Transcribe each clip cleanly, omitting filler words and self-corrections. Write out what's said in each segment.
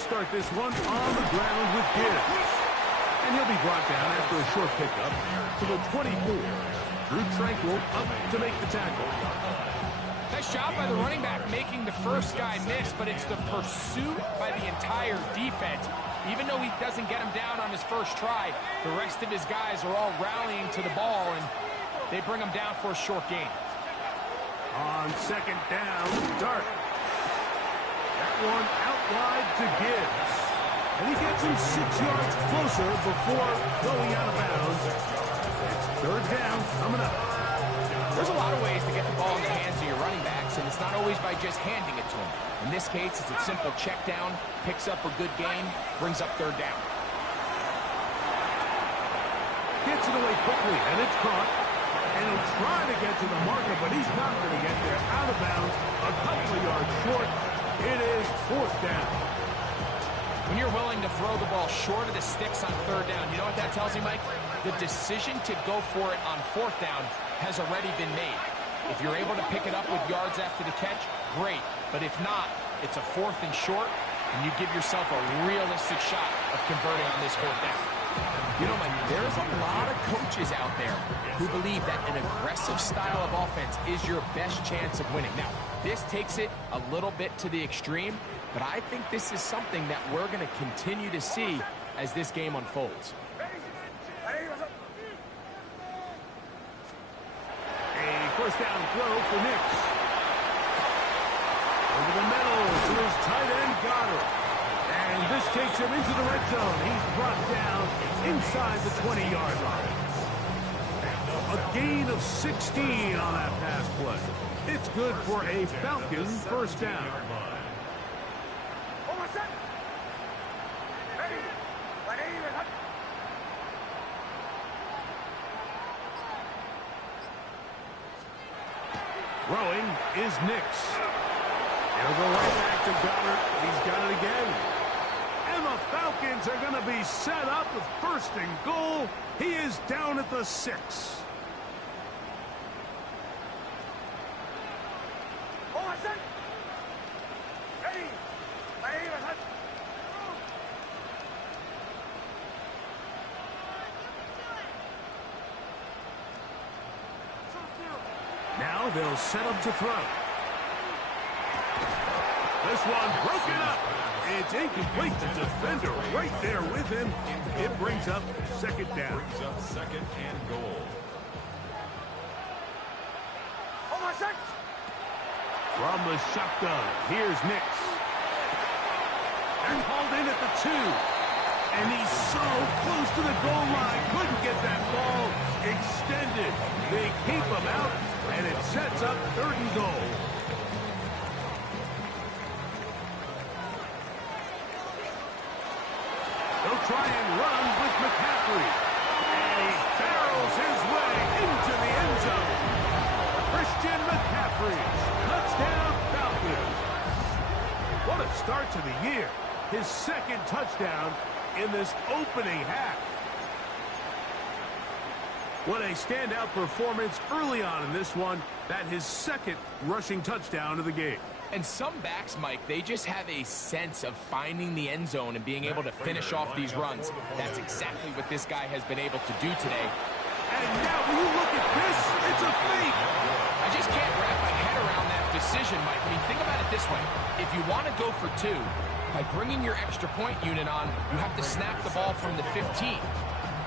They'll start this one on the ground with Gibbs. And he'll be brought down after a short pickup to the 24. Drew Tranquil up to make the tackle. Nice job by the running back making the first guy miss, but it's the pursuit by the entire defense. Even though he doesn't get him down on his first try, the rest of his guys are all rallying to the ball, and they bring him down for a short gain. On second down, Dart. That one out wide to Gibbs. And he gets him 6 yards closer before going out of bounds. It's third down coming up. There's a lot of ways to get the ball in the hands of your running backs, and it's not always by just handing it to them. In this case, it's a simple check down, picks up a good gain, brings up third down. Gets it away quickly, and it's caught. And he'll try to get to the marker, but he's not going to get there. Out of bounds, a couple of yards short. It is fourth down. When you're willing to throw the ball short of the sticks on third down, you know what that tells you, Mike? The decision to go for it on fourth down has already been made. If you're able to pick it up with yards after the catch, great. But if not, it's a fourth and short, and you give yourself a realistic shot of converting on this fourth down. You know, Mike, there's a lot of coaches out there who believe that an aggressive style of offense is your best chance of winning. Now, this takes it a little bit to the extreme, but I think this is something that we're going to continue to see as this game unfolds. A first down throw for Nix. Over the middle to his tight end, Goddard. And this takes him into the red zone. He's brought down inside the 20-yard line. A gain of 16 on that pass play. It's good for a Falcon first down. Throwing is Nix. It'll go right back to Goddard. He's got it again. And the Falcons are going to be set up with first and goal. He is down at the 6. Now they'll set up to throw. This one broken up. It's incomplete. The defender right there with him. It brings up second down. Brings up second and goal. From the shotgun, here's Nix. They're called in at the 2. And he's so close to the goal line. Couldn't get that ball extended. They keep him out, and it sets up third and goal. They'll try and run with McCaffrey. And he barrels his way into the end zone. Christian McCaffrey, touchdown Falcons. What a start to the year. His second touchdown in this opening half. What a standout performance early on in this one. That his second rushing touchdown of the game. And some backs, Mike, they just have a sense of finding the end zone and being able to finish off these runs. That's exactly what this guy has been able to do today. And now, when you look at this, it's a fake. I just can't wrap my head around that decision, Mike. I mean, think about it this way. If you want to go for 2, by bringing your extra point unit on, you have to snap the ball from the 15.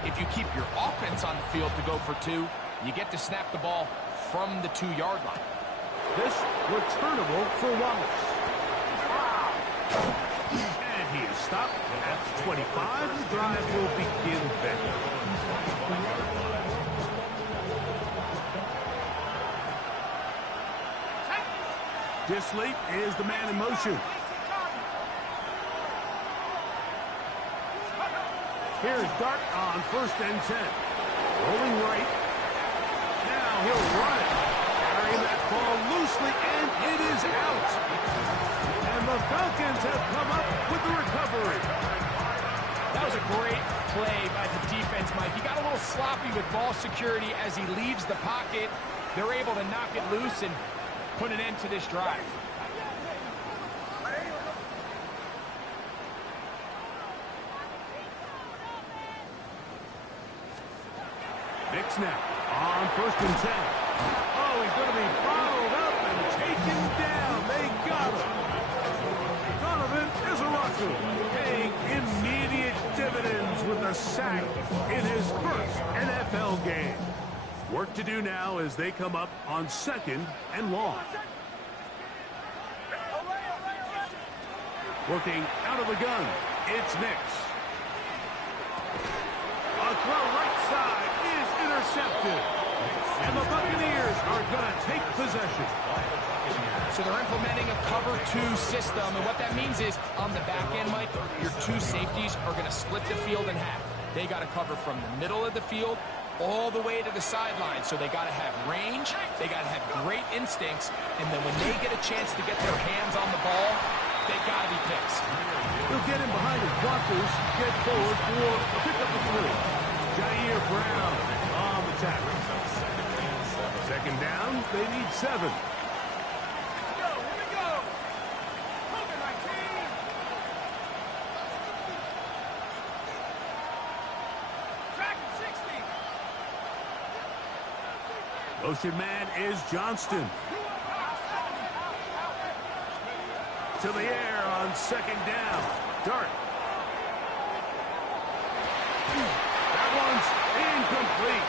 If you keep your offense on the field to go for 2, you get to snap the ball from the 2-yard line. This returnable for Wallace. And he is stopped at 25. The drive will begin then. Disley is the man in motion. Here's Dart on first and 10. Rolling right. Now he'll run it. Carrying that ball loosely, and it is out. And the Falcons have come up with the recovery. That was a great play by the defense, Mike. He got a little sloppy with ball security as he leaves the pocket. They're able to knock it loose and put an end to this drive. Kicks now on 1st and 10. Oh, he's going to be bottled up and taken down. They got him. Donovan Izaraku paying immediate dividends with a sack in his first NFL game. Work to do now as they come up on 2nd and long. Working out of the gun, it's Nix. A throw right side is intercepted. And the Buccaneers are going to take possession. So they're implementing a cover 2 system, and what that means is on the back end, Mike, your 2 safeties are going to split the field in half. They got to cover from the middle of the field all the way to the sideline. So they got to have range, they got to have great instincts, and then when they get a chance to get their hands on the ball, they got to be picks. He'll get him behind his blockers, get forward for a pickup of 3. Jair Brown on the tackle. 2nd down, they need 7. Here we go. Moving my team. Track 60. Motion man is Johnston. To the air on 2nd down. Dart. That one's incomplete.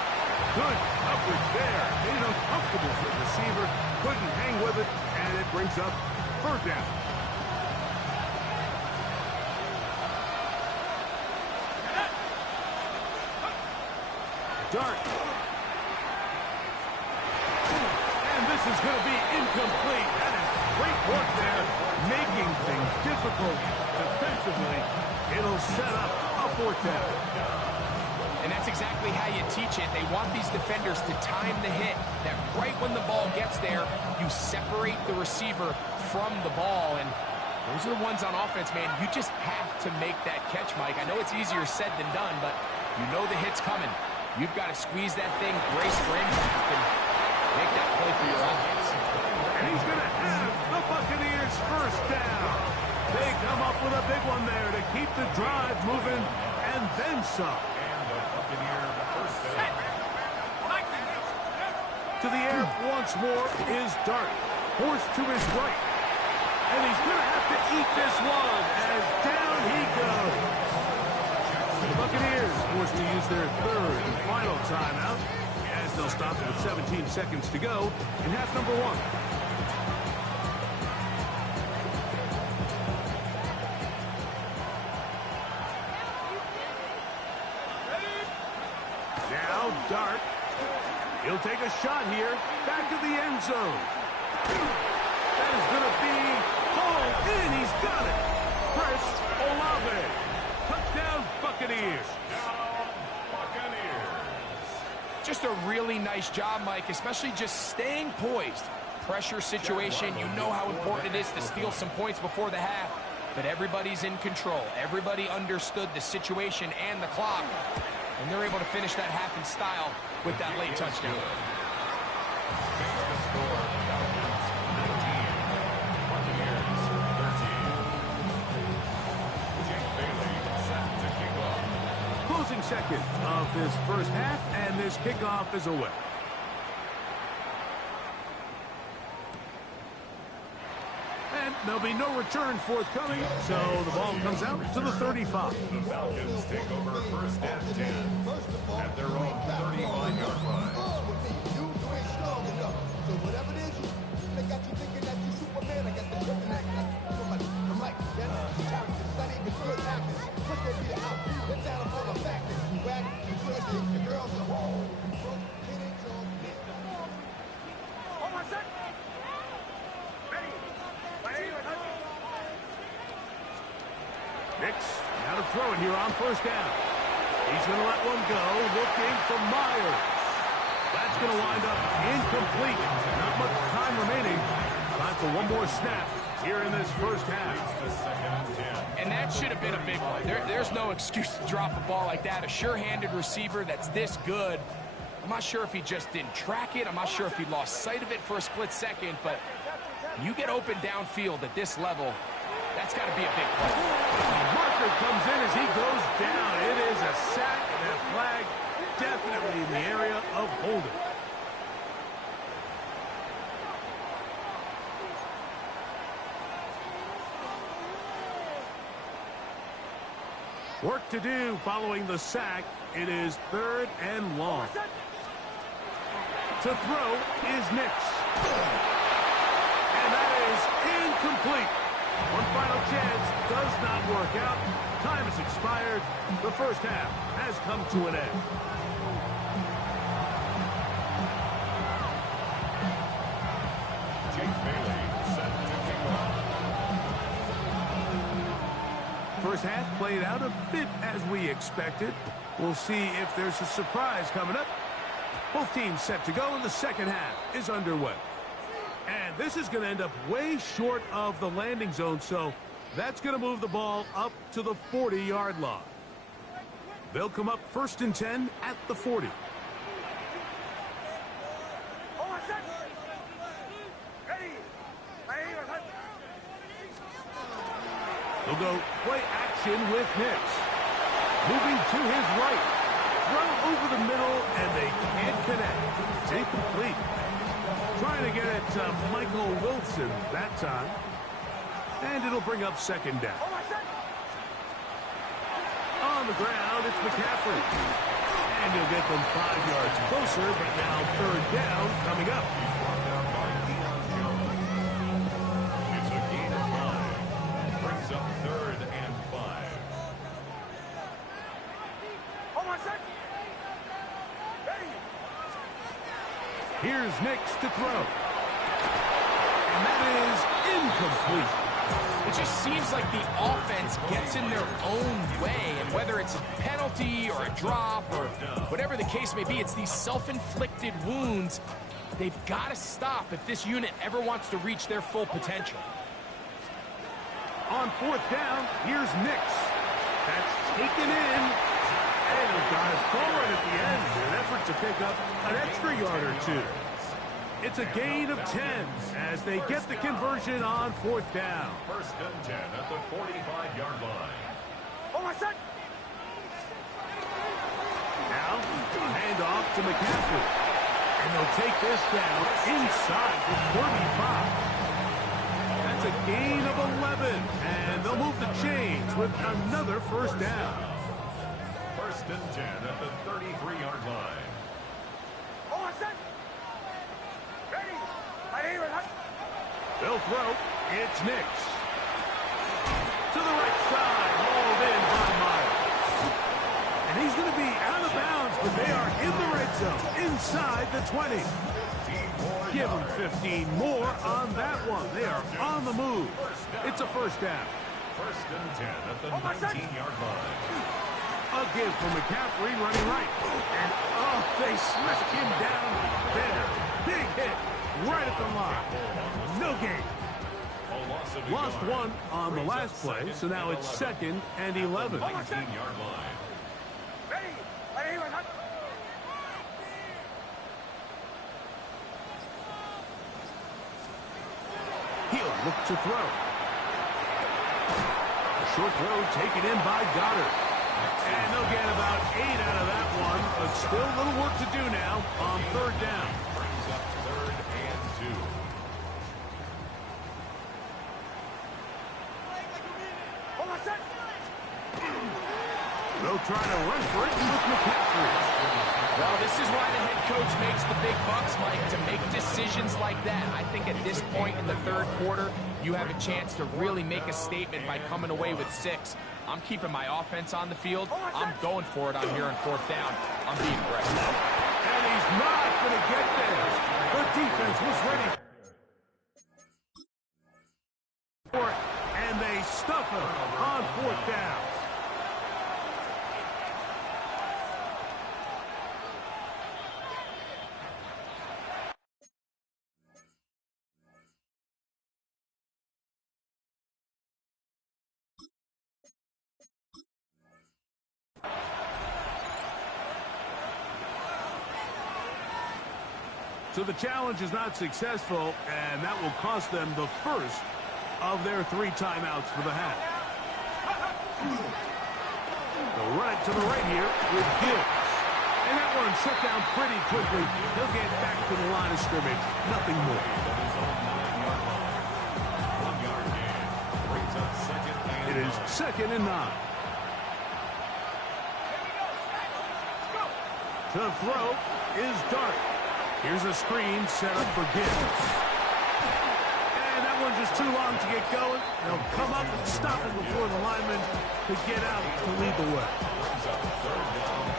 Good coverage there. Made it uncomfortable for the receiver. Couldn't hang with it, and it brings up 3rd down. Dart. And this is going to be incomplete. That is great work there, making things difficult defensively. It'll set up a 4th down. And that's exactly how you teach it. They want these defenders to time the hit, that right when the ball gets there, you separate the receiver from the ball. And those are the ones on offense, man. You just have to make that catch, Mike. I know it's easier said than done, but you know the hit's coming. You've got to squeeze that thing, brace for impact, and make that play for your offense. And he's going to have the Buccaneers' 1st down. They come up with a big one there to keep the drive moving, and then some. To the air once more is Dart. Forced to his right. And he's going to have to eat this one as down he goes. The Buccaneers forced to use their 3rd and final timeout as they'll stop with 17 seconds to go in half number 1. Dart. He'll take a shot here. Back to the end zone. That is going to be hauled in. He's got it. Chris Olave. Touchdown, Buccaneers. Just a really nice job, Mike, especially just staying poised. Pressure situation, you know how important it is to steal some points before the half, but everybody's in control. Everybody understood the situation and the clock. And they're able to finish that half in style with that late touchdown. Closing second of this 1st half, and this kickoff is away. And there'll be no return forthcoming, so the ball comes out to the 35. The Falcons take over 1st and 10 at their own 35-yard line. You ain't strong enough. So whatever it is, they got you thinking that you Superman. I got the kryptonite. I'm like, that's character study, the good actors. Push they be the out. Let's add up all the factors. Whack, the choices, the girls, the whole. It ain't your bit. Hold on a sec. Nix, now to throw it here on 1st down. He's going to let one go, looking for Myers. That's going to wind up incomplete. Not much time remaining. Time for one more snap here in this 1st half. And that should have been a big one. There's no excuse to drop a ball like that. A sure-handed receiver that's this good. I'm not sure if he just didn't track it. I'm not sure if he lost sight of it for a split second, but you get open downfield at this level, that's got to be a big play. The marker comes in as he goes down. It is a sack, and that flag definitely in the area of holding. Work to do following the sack. It is 3rd and long. To throw is Nix. And that is incomplete. One final chance does not work out. Time has expired. The first half has come to an end. Jake Bailey set to kick off. First half played out a bit as we expected. We'll see if there's a surprise coming up. Both teams set to go, and the second half is underway. And this is going to end up way short of the landing zone, so that's going to move the ball up to the 40-yard line. They'll come up 1st and 10 at the 40. They'll go play action with Nix. Moving to his right. Throw over the middle, and they can't connect. It's incomplete. Trying to get it to Michael Wilson that time. And it'll bring up 2nd down. On the ground, it's McCaffrey. And he'll get them 5 yards closer, but now 3rd down coming up. It's a gain of 5. Brings up 3rd and 5. Here's Nix to throw. And that is incomplete. It just seems like the offense gets in their own way, and whether it's a penalty or a drop or whatever the case may be, it's these self-inflicted wounds. They've got to stop if this unit ever wants to reach their full potential. On 4th down, here's Nix. That's taken in. And he dives forward at the end in an effort to pick up an extra yard or 2. It's a gain of 10 as they get the conversion on 4th down. 1st and 10 at the 45-yard line. Now, a handoff to McCaffrey. And they'll take this down inside the 35. That's a gain of 11. And they'll move the chains with another 1st down. 1st and 10 at the 33-yard line. They'll throw. It's Nix. To the right side. Hauled in by Miles. And he's going to be out of bounds, but they are in the red zone. Inside the 20. Give them 15 more on that one. They are on the move. It's a 1st down. 1st and 10 at the 19-yard line. A give for McCaffrey running right. And, oh, they smacked him down there. Big hit right at the line. No gain. Lost 1 on the last play, so now it's 2nd and 11. 19-yard line. He'll look to throw. A short throw taken in by Goddard. And they'll get about 8 out of that one, but still a little work to do now on 3rd down. Brings up 3rd and 2. They'll try to run for it with McCaffrey. Well, this is why the head coach makes the big bucks, Mike, to make decisions like that. I think at this point in the 3rd quarter, you have a chance to really make a statement by coming away with 6. I'm keeping my offense on the field. I'm going for it on here on 4th down. I'm being aggressive. And he's not going to get there. The defense was ready for it, and they stuff him on 4th down. So the challenge is not successful, and that will cost them the first of their 3 timeouts for the half. They'll run it to the right here with Gibbs. And And that one shut down pretty quickly. He'll get back to the line of scrimmage. Nothing more. It is 2nd and 9. To throw is Dart. Here's a screen set up for Gibbs. And that one's just too long to get going. They'll come up and stop it before the lineman could get out to lead the way.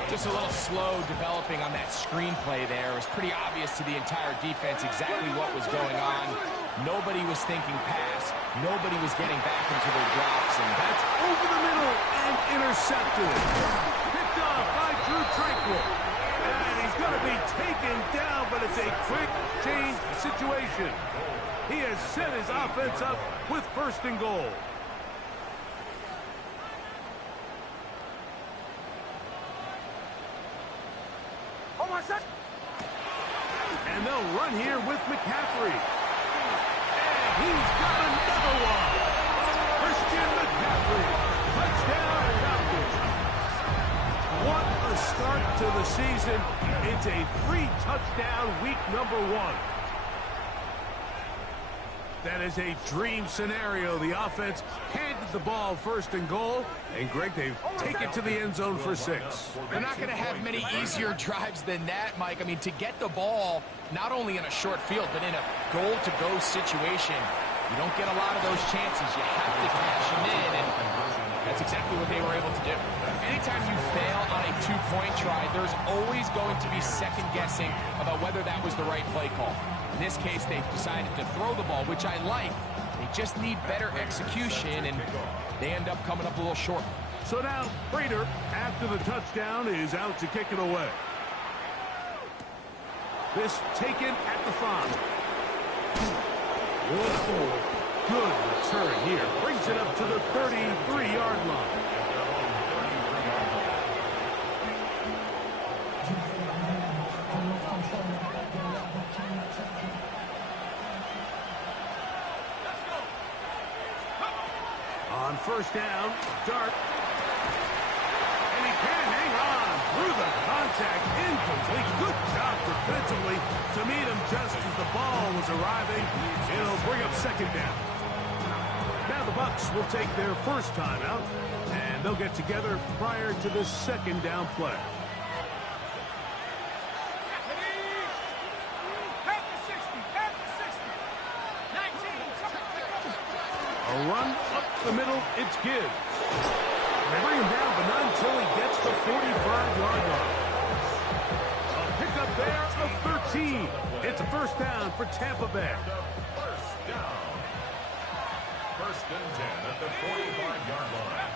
Just a little slow developing on that screenplay there. It was pretty obvious to the entire defense exactly what was going on. Nobody was thinking pass. Nobody was getting back into their drops. And that's over the middle and intercepted. Picked off by Drew Tranquil. And he's going to be taken down, but it's a quick change situation. He has set his offense up with 1st and goal. And they'll run here with McCaffrey. And he's got another one. Christian McCaffrey. Touchdown, Falcons. What a start to the season. It's a 3-touchdown week number 1. That is a dream scenario. The offense handed the ball 1st and goal. And, Greg, they take it to the end zone for 6. They're not going to have many easier drives than that, Mike. I mean, to get the ball, not only in a short field, but in a goal-to-go situation, you don't get a lot of those chances. You have to cash them in, and that's exactly what they were able to do. Anytime you fail on a 2-point try, there's always going to be second-guessing about whether that was the right play call. In this case, they decided to throw the ball, which I like. They just need better execution, and they end up coming up a little short. So now, Prater, after the touchdown, is out to kick it away. This taken at the 5. Whoa, good return here. Brings it up to the 33-yard line. On 1st down, Dart. And he can hang on through the contact. Incomplete. Good job defensively to meet him just as the ball was arriving. It'll bring up 2nd down. Now the Bucs will take their 1st timeout, and they'll get together prior to the 2nd down play. A run up the middle, it's Gibbs. They bring him down, but not until he gets the 45-yard line. A pickup there of 13. It's a 1st down for Tampa Bay. 1st down. 1st and 10 at the 45-yard line.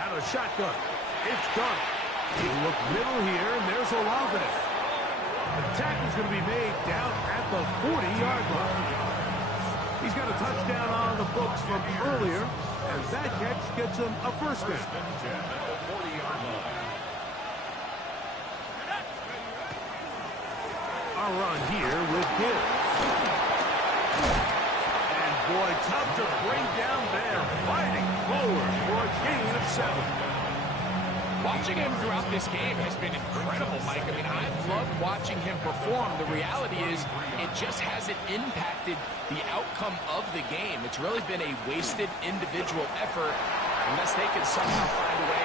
Out of the shotgun, it's Dart. He looked middle here, and there's Olave. The tackle's going to be made down at the 40-yard line. He's got a touchdown on the books from earlier, as that catch gets him a 1st down. 1st and 10 at the 40-yard line. A run here with Gibbs. And boy, tough to bring down there, fighting forward for a gain of 7. Watching him throughout this game has been incredible, Mike. I mean, I've loved watching him perform. The reality is it just hasn't impacted the outcome of the game. It's really been a wasted individual effort unless they can somehow find a way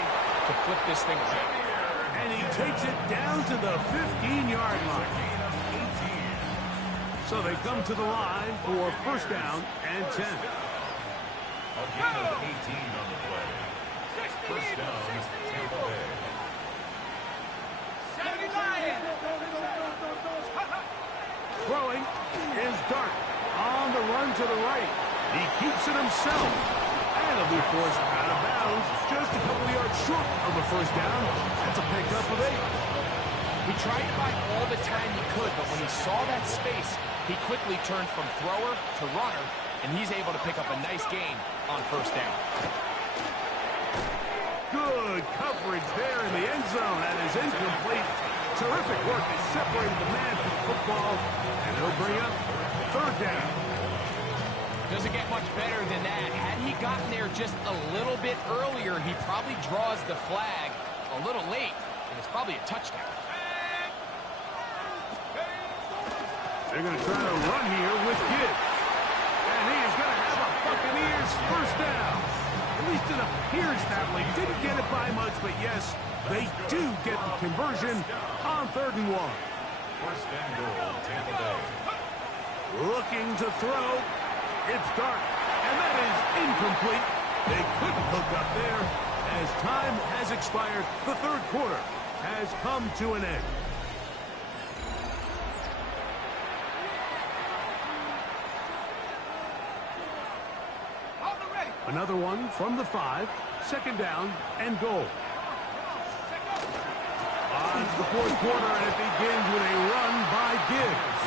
to flip this thing around. And he takes it down to the 15-yard line. So they come to the line for 1st down and 10. A gain of 18 on the play. 1st down, Tampa Bay. Throwing is Dart on the run to the right. He keeps it himself. And he'll be forced out of bounds just a couple yards short of the 1st down. That's a pickup of 8. He tried to buy all the time he could, but when he saw that space, he quickly turned from thrower to runner, and he's able to pick up a nice gain on 1st down. Good coverage there in the end zone. That is incomplete. Terrific work at separating the man from the football, and he'll bring up 3rd down. Doesn't get much better than that. Had he gotten there just a little bit earlier, he probably draws the flag a little late, and it's probably a touchdown. They're going to try to run here with Gibbs. And he is going to have a Buccaneers first down. At least it appears that way. Didn't get it by much, but yes, they do get the conversion on 3rd and 1. First and goal, Tampa Bay. Looking to throw. It's dark. And that is incomplete. They couldn't hook up there as time has expired. The 3rd quarter has come to an end. Another one from the 5. 2nd down and goal. On to the 4th quarter, and it begins with a run by Gibbs.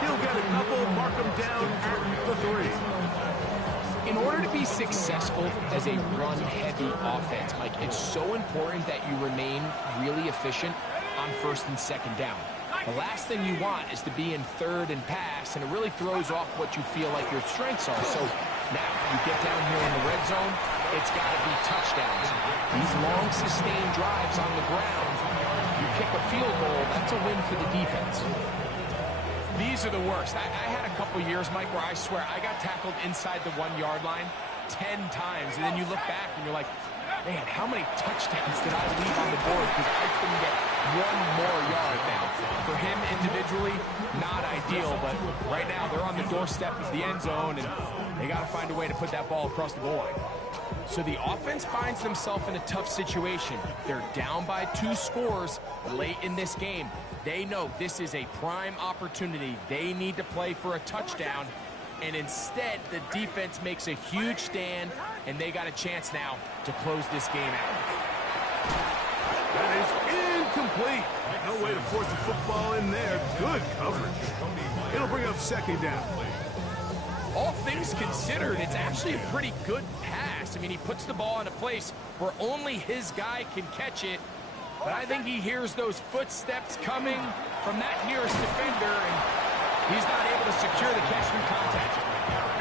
He'll get a couple, mark him down at the 3. In order to be successful as a run-heavy offense, Mike, it's so important that you remain really efficient on 1st and 2nd down. The last thing you want is to be in 3rd and pass, and it really throws off what you feel like your strengths are. So now you get down here in the red zone, it's got to be touchdowns. These long, sustained drives on the ground, you kick a field goal, that's a win for the defense. These are the worst. I had a couple years, Mike, where I swear I got tackled inside the 1-yard line 10 times, and then you look back and you're like, man, how many touchdowns did I leave on the board because I couldn't get one more yard? Now, for him individually, not ideal, but right now they're on the doorstep of the end zone, and they got to find a way to put that ball across the goal line. So the offense finds themselves in a tough situation. They're down by 2 scores late in this game. They know this is a prime opportunity. They need to play for a touchdown, and instead the defense makes a huge stand, and they got a chance now to close this game out. That is incomplete. No way to force the football in there. Good coverage. It'll bring up 2nd down. All things considered, it's actually a pretty good pass. I mean, he puts the ball in a place where only his guy can catch it, but I think he hears those footsteps coming from that nearest defender, and he's not able to secure the catch through contact.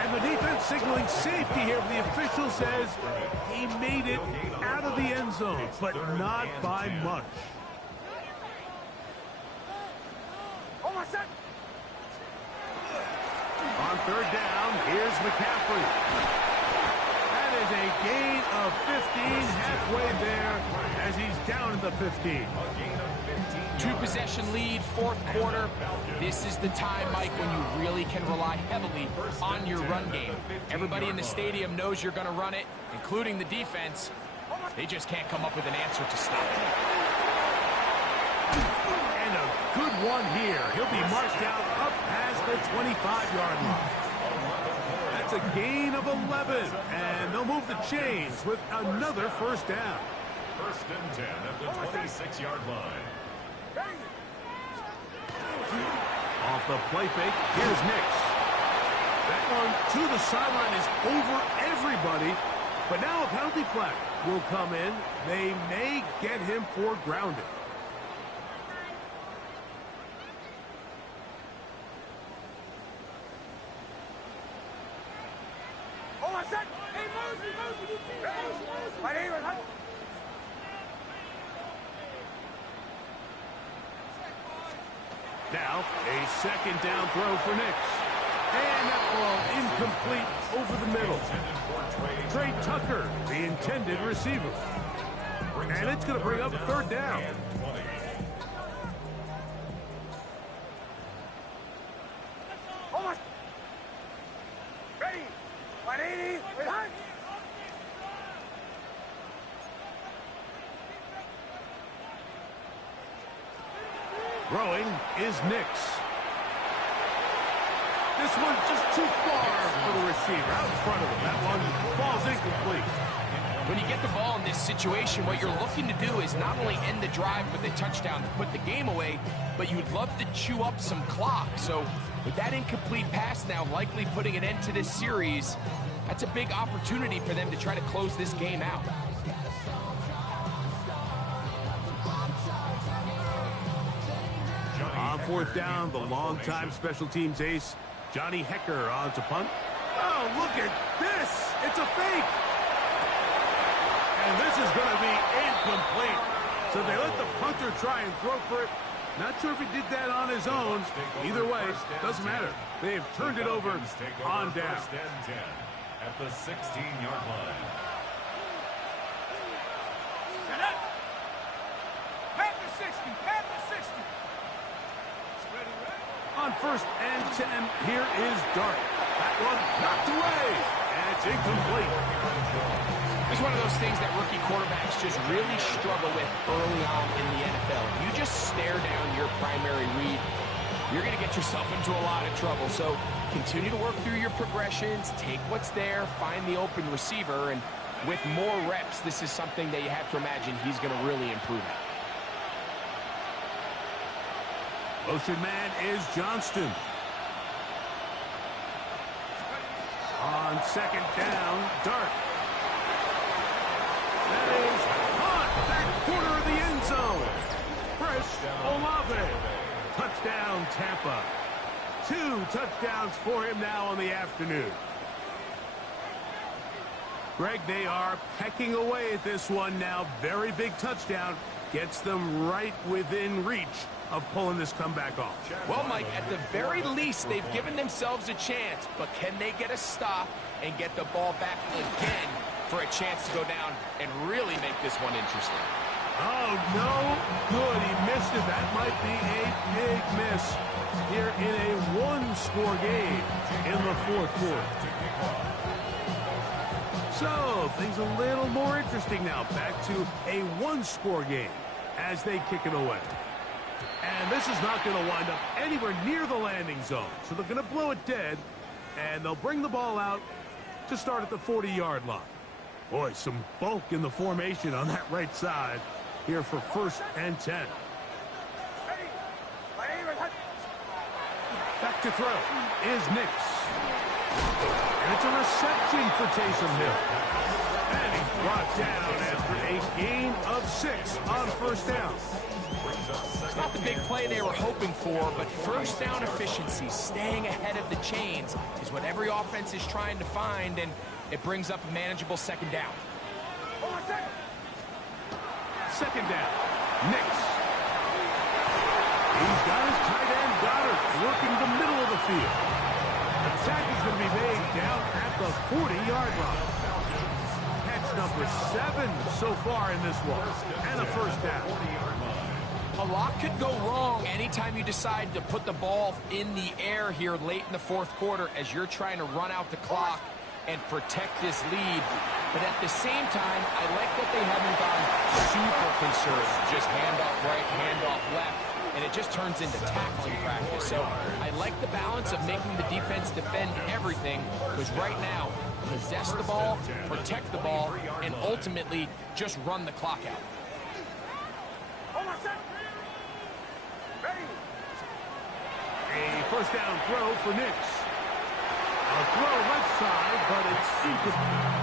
And the defense signaling safety here. The official says he made it out of the end zone, but not by much. On 3rd down, here's McCaffrey. That is a gain of 15, halfway there as he's down at the 15. 2-possession lead, 4th quarter. This is the time, Mike, when you really can rely heavily on your run game. Everybody in the stadium knows you're going to run it, including the defense. They just can't come up with an answer to stop it. And a good one here. He'll be marked out up past the 25-yard line. That's a gain of 11, and they'll move the chains with another 1st down. 1st and 10 at the 26-yard line. Off the play fake, here's Nix. That one to the sideline is over everybody, but now a penalty flag will come in. They may get him for grounding. Now, a 2nd down throw for Nix. And that ball incomplete over the middle. Trey Tucker, the intended receiver. And it's going to bring up 3rd down. Throwing is Nix. This one just too far for the receiver. Out in front of him. That one falls incomplete. When you get the ball in this situation, what you're looking to do is not only end the drive with a touchdown to put the game away, but you'd love to chew up some clock. So with that incomplete pass now likely putting an end to this series, that's a big opportunity for them to try to close this game out. On 4th down, the longtime special teams ace, Johnny Hecker on to punt. Oh, look at this. It's a fake. And this is going to be incomplete. So they let the punter try and throw for it. Not sure if he did that on his own. Either way, doesn't matter. They've turned it over on down. First and 10 at the 16-yard line. Set up. Pat the 60. Pat the 60. Ready, ready. On first and 10, here is Dart. That one knocked away, and it's incomplete. It's one of those things that rookie quarterbacks just really struggle with early on in the NFL. You just stare down your primary read, you're going to get yourself into a lot of trouble. So continue to work through your progressions, take what's there, find the open receiver, and with more reps, this is something that you have to imagine he's going to really improve at. Motion man is Johnston. On second down, Dart. That is caught back corner of the end zone. Chris Olave. Touchdown, Tampa. 2 touchdowns for him now on the afternoon. Greg, they are pecking away at this one now. Very big touchdown. Gets them right within reach of pulling this comeback off. Well, Mike, at the very least, they've given themselves a chance, but can they get a stop and get the ball back again for a chance to go down and really make this one interesting? Oh, no good. He missed it. That might be a big miss here in a one-score game in the fourth quarter. So, things a little more interesting now. Back to a one-score game as they kick it away. And this is not going to wind up anywhere near the landing zone. So they're going to blow it dead, and they'll bring the ball out to start at the 40-yard line. Boy, some bulk in the formation on that right side here for first and 10. Back to throw is Nix. And it's a reception for Taysom Hill. And he's brought down after a gain of 6 on first down. It's not the big play they were hoping for, but first down efficiency, staying ahead of the chains, is what every offense is trying to find, and it brings up a manageable second down. Second down, Nix. He's got his tight end Goddard working the middle of the field. Attack is going to be made down at the 40-yard line. Catch number 7 so far in this one, and a first down. A lot could go wrong anytime you decide to put the ball in the air here late in the fourth quarter as you're trying to run out the clock and protect this lead. But at the same time, I like that they haven't gone super conservative. Just handoff right, handoff left, and it just turns into tackling practice. So I like the balance of making the defense defend everything, because right now, possess the ball, protect the ball, and ultimately just run the clock out. A first down throw for Nix. A throw left side, but it's incomplete.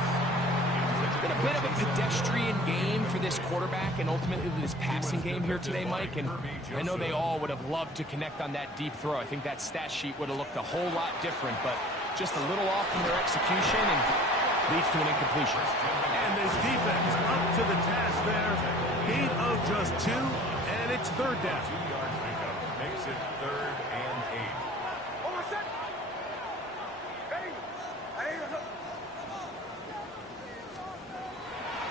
It's been a bit of a pedestrian game for this quarterback and ultimately this passing game here today, Mike. And I know they all would have loved to connect on that deep throw. I think that stat sheet would have looked a whole lot different, but just a little off in their execution and leads to an incompletion. And this defense up to the task there. Gain of just 2, and it's third down. 2-yard pickup makes it 3rd and 8.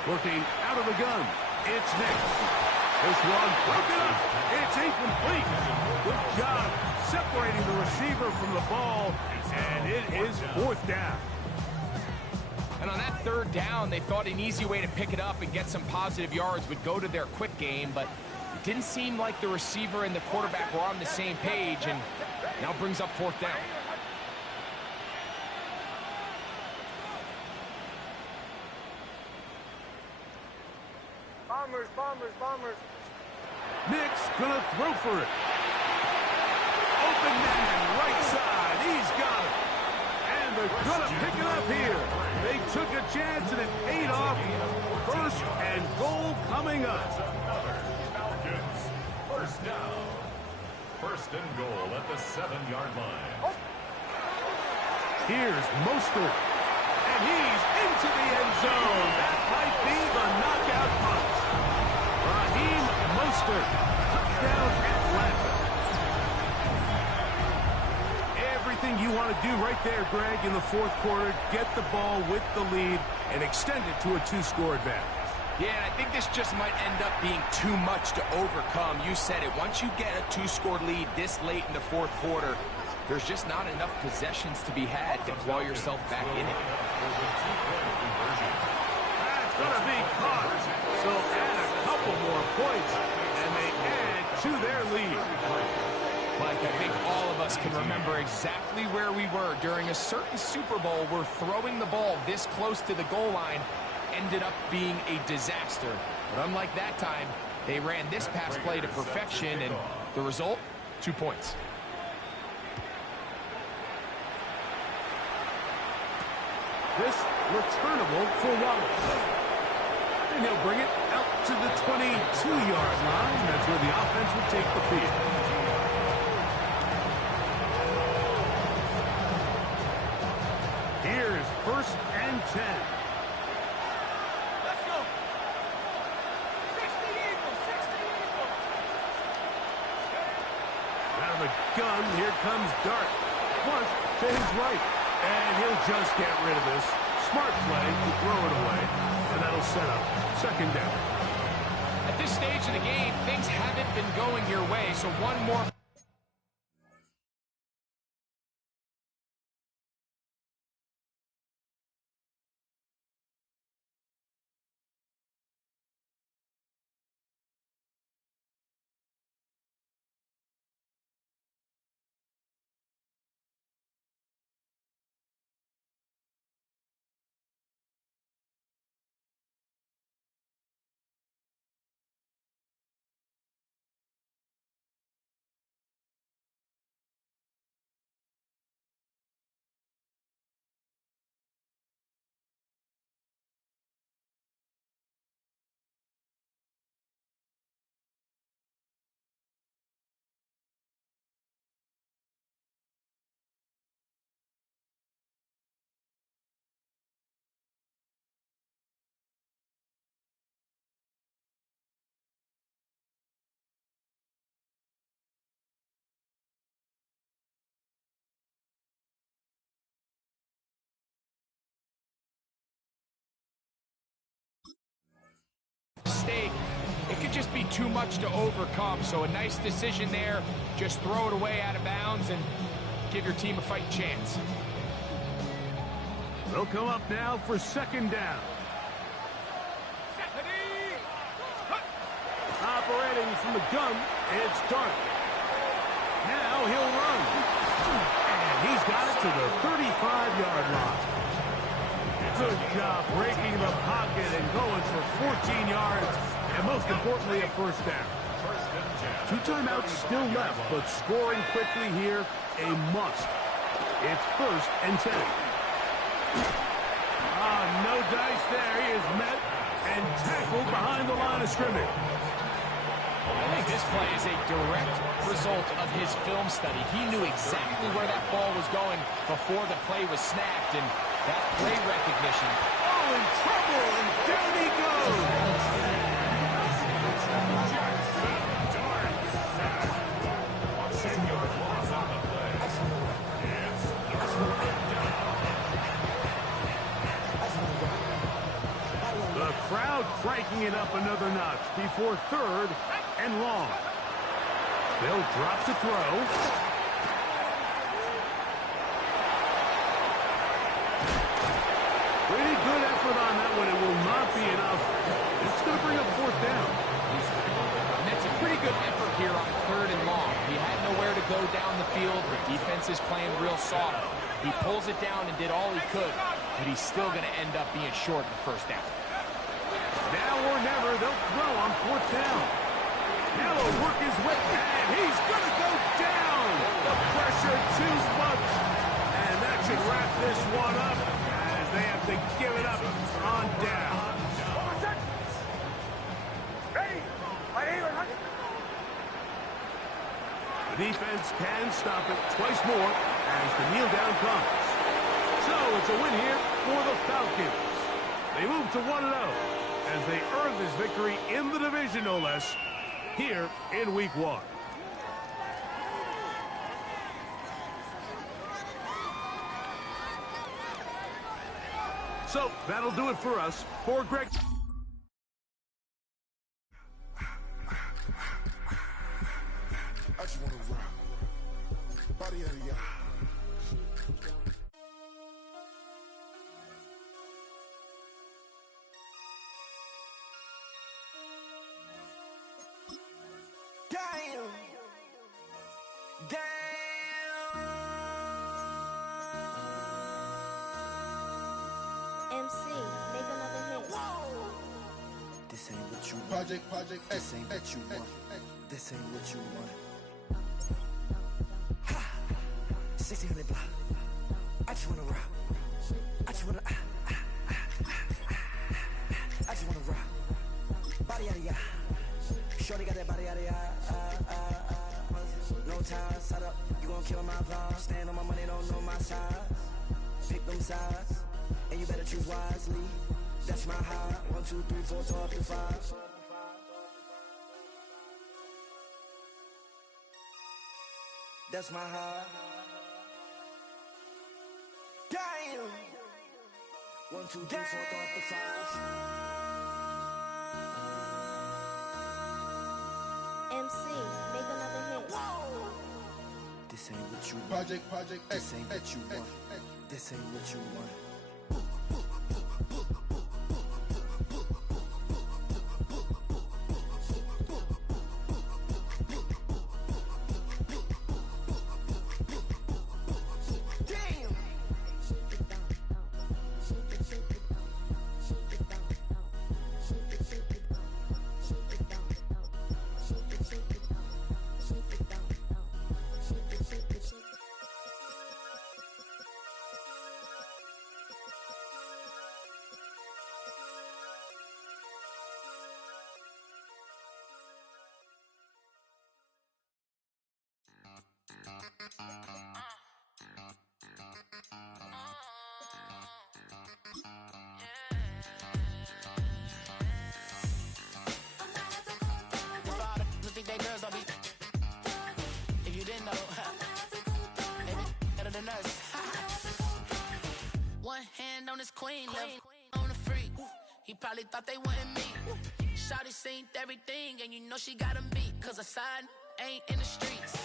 Looking out of the gun, it's Nix. This one broken up. It's incomplete. Good job separating the receiver from the ball, and it is 4th down. And on that 3rd down, they thought an easy way to pick it up and get some positive yards would go to their quick game, but it didn't seem like the receiver and the quarterback were on the same page, and now brings up 4th down. Bombers. Nix gonna throw for it. Open man, right side. He's got it. And they're gonna pick it up here. They took a chance and it paid off. First and goal coming up. Falcons, first down. First and goal at the 7-yard line. Here's Mostert. And he's into the end zone. That might be the knockout punch. Mostert, touchdown at last. want to do right there, Greg, in the fourth quarter. Get the ball with the lead and extend it to a 2-score advantage. Yeah, and I think this just might end up being too much to overcome. You said it. Once you get a 2-score lead this late in the fourth quarter, there's just not enough possessions to be had to claw yourself back in it. That's going to be caught. So add a couple more points, and they add to their lead. Mike, I think all of us can remember exactly where we were during a certain Super Bowl where throwing the ball this close to the goal line ended up being a disaster. But unlike that time, they ran this pass play to perfection, and the result, 2 points. This returnable for Wallace. And he'll bring it out to the 22-yard line. That's where the offense will take the field. Here's 1st and 10. Let's go. 60 Eagles, 60 Eagles. Out of the gun, here comes Dart. Flush to his right. And he'll just get rid of this. Smart play to throw it away. And that'll set up 2nd down. At this stage of the game, things haven't been going your way, so one more. Mistake, it could just be too much to overcome. So a nice decision there. Just throw it away out of bounds and give your team a fighting chance. They'll come up now for 2nd down. Operating from the gun, it's Dart. Now he'll run. And he's got it to the 35-yard line. Good job breaking the pocket and going for 14 yards, and most importantly, a 1st down. 2 timeouts still left, but scoring quickly here, a must. It's 1st and 10. No dice there. He is met and tackled behind the line of scrimmage. I think this play is a direct result of his film study. He knew exactly where that ball was going before the play was snapped, and that play recognition. Oh, in trouble, and down he goes. The crowd cranking it up another notch before 3rd and long. They'll drop to throw. Pretty good effort on that one. It will not be enough. It's going to bring up 4th down. And that's a pretty good effort here on 3rd and long. He had nowhere to go down the field. The defense is playing real soft. He pulls it down and did all he could, but he's still going to end up being short of the 1st down. Now or never, they'll throw on 4th down. Now he'll work his way, and he's going to go down. The pressure too much, and that should wrap this one up as they have to give it up on down. The defense can stop it twice more as the kneel down comes. So it's a win here for the Falcons. They move to 1-0 as they earn this victory in the division, no less, here in Week 1. So that'll do it for us. For Greg. I just wanna rock. Body out of y'all. Damn. MC, make another hit. This ain't what you want. Project This X. ain't what you want. This ain't what you want. 1600 block. I just wanna rock. I just wanna. I just wanna rock. Body out of ya. Shorty got that body out of ya. No time, set up. You gon' kill my vibe. Stand on my money, don't know my size. Pick them sides, and you better choose wisely. That's my high. 1, 2, 3, 4, throw up to 5. That's my high. Damn. 1, 2, 3, 4, throw up to 5. MC, make another hit. This ain't what you want. Project X. This ain't what you want. This ain't what you want. Think they girls don't be. If you didn't know, maybe better than us. One hand on his queen, left on the freak. He probably thought they wanted me. Shawty seen everything, and you know she got him beat. Cause her side ain't in the streets.